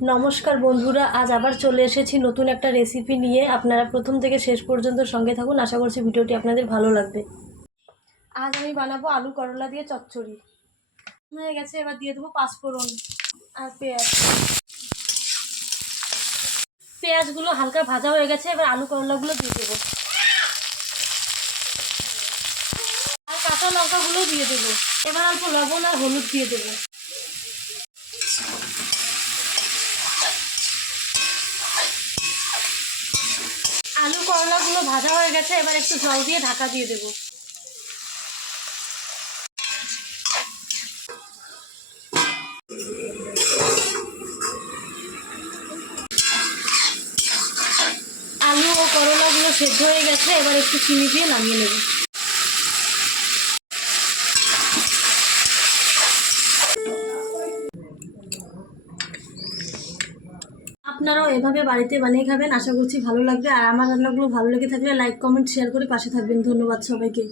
নমস্কার বন্ধুরা, আজ আবার চলে এসেছি নতুন একটা রেসিপি নিয়ে। আপনারা প্রথম থেকে শেষ পর্যন্ত সঙ্গে থাকুন, আশা করছি ভিডিওটি আপনাদের ভালো লাগবে। আজ আমি বানাবো আলু করলা দিয়ে চচ্চড়ি। হয়ে গেছে, এবার দিয়ে দেবো পাঁচফোড়ন আর পেঁয়াজ। পেঁয়াজগুলো হালকা ভাজা হয়ে গেছে, এবার আলু করলাগুলো দিয়ে দেবো আর কাঁচা লঙ্কাগুলো দিয়ে দেবো। এবার অল্প লবণ আর হলুদ দিয়ে দেবো। আলু করলাগুলো ভাজা হয়ে গেছে, এবার একটু জল দিয়ে ঢাকা দিয়ে দেবো। আলু ও করলাগুলো সেদ্ধ হয়ে গেছে, এবার একটু চিনি দিয়ে নামিয়ে নেব। আপনারাও এভাবে বাড়িতে বানিয়ে খাবেন, আশা করছি ভালো লাগবে। আর আমার রান্নাগুলো ভালো লেগে থাকলে লাইক, কমেন্ট, শেয়ার করে পাশে থাকবেন। ধন্যবাদ সবাইকে।